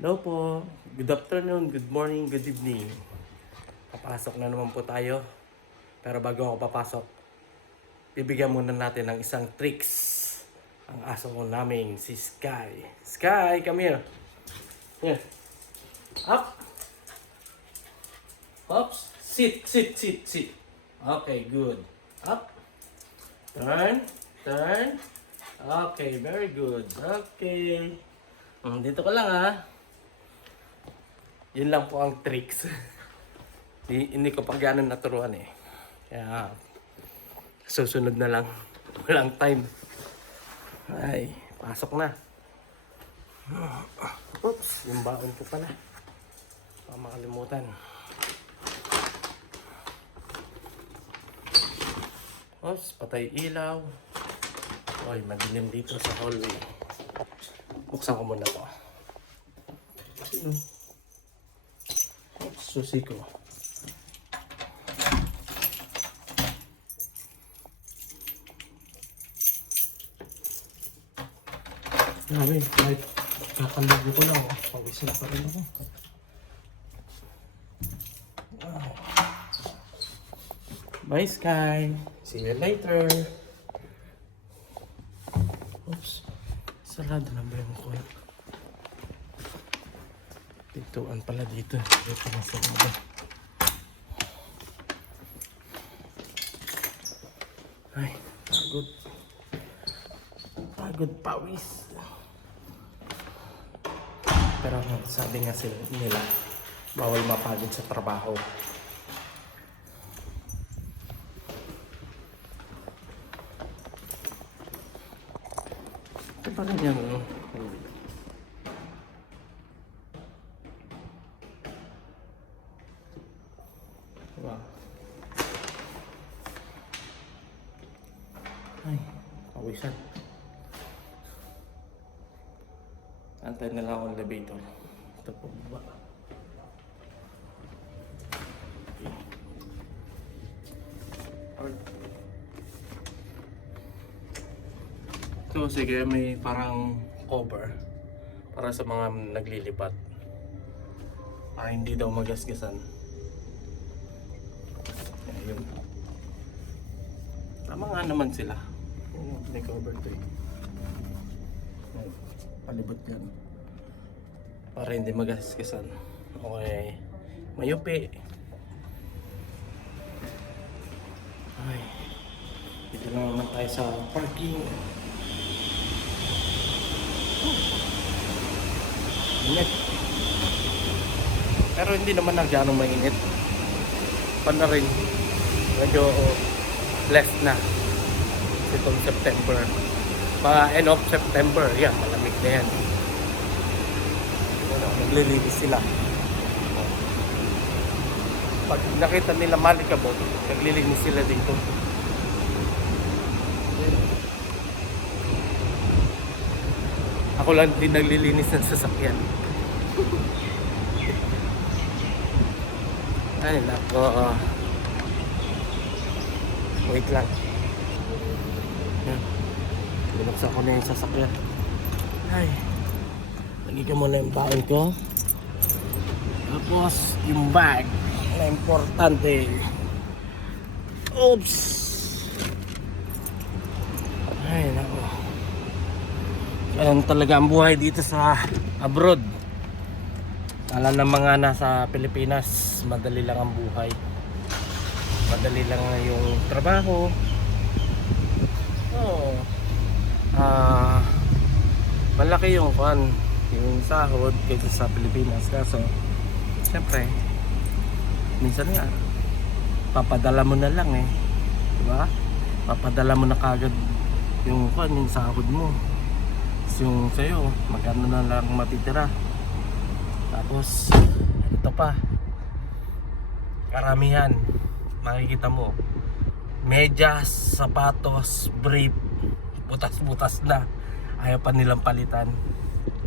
Hello po. Good afternoon, good morning, good evening. Papasok na naman po tayo. Pero bago ako papasok, bibigyan muna natin ng isang tricks ang aso ko naming si Sky. Sky, come here. Here. Up. Oops. Sit, sit, sit, sit. Okay, good. Up. Turn. Turn. Okay, very good. Okay. Dito ka lang ha. Yun lang po ang tricks. Hindi ko pa gano'n naturuan eh. Kaya susunod na lang. Walang time. Ay, pasok na. Oops, yung baon ko pala. Baka makalimutan. Oops, patay ilaw. Oy, madilim dito sa hallway. Buksan ko muna to. Oops, susi ko. Grabe, kahit kakalago ko lang, pawis na pa rin ako. Bye, Sky. See you later. Oops. Sarado na ba yung kuya? Pintuan pala dito. Dito na sa loob. Ay, pagod. Pagod pawis. Pero sabi nga sila nila, bawal mapagod sa trabaho. Ito pa rin yung wow. Ay, pawisan. Antay na lang akong elevator. Ito po ba? So sige, may parang cover para sa mga naglilipat. Para hindi daw magasgasan. Ayun. Tama nga naman sila. May cover to eh. Palibot yan. Para hindi magasgasan. Okay. Mayupi. Ay. Dito na naman tayo sa parking. Init. Pero hindi naman na gano'ng mainit. Pa na rin. Medyo less na. Itong September. Pa end of September. Yan, malamig na yan. Naglilinis sila. Pag nakita nila malikabot, naglilinis sila dito. Ako lang din naglilinis ng sasakyan. Ay nako. Wait lang. Yan. Binuksan ko na yung sasakyan. Ay. Lagi ka muna yung baon ko. Tapos yung bag na importante. Oops. Ay nako. Ayan talaga ang buhay dito sa abroad. Alam ng mga nasa Pilipinas, madali lang ang buhay. Madali lang yung trabaho. Oh. Malaki yung yung sahod kaysa sa Pilipinas. Kaso, siyempre, minsan nga, papadala mo na lang eh. Diba? Papadala mo na kagad yung sahod mo. Yung sa'yo, magkano na lang matitira. Tapos ito pa, karamihan makikita mo medyas, sapatos, brief, butas-butas na, ayaw pa nilang palitan.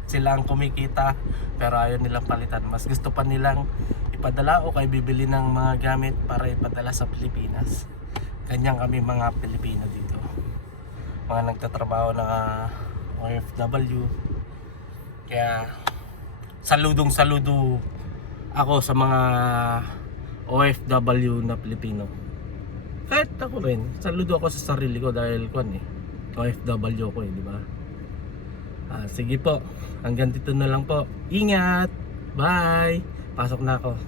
Sila ang kumikita pero ayaw nilang palitan. Mas gusto pa nilang ipadala o kay bibili ng mga gamit para ipadala sa Pilipinas. Ganyan kami mga Pilipino dito, mga nagtatrabaho ng OFW. Kaya Saludong-saludo ako sa mga OFW na Pilipino. Kahit ako rin, saludo ako sa sarili ko dahil OFW ko di ba? Sige po, hanggang dito na lang po. Ingat! Bye! Pasok na ako.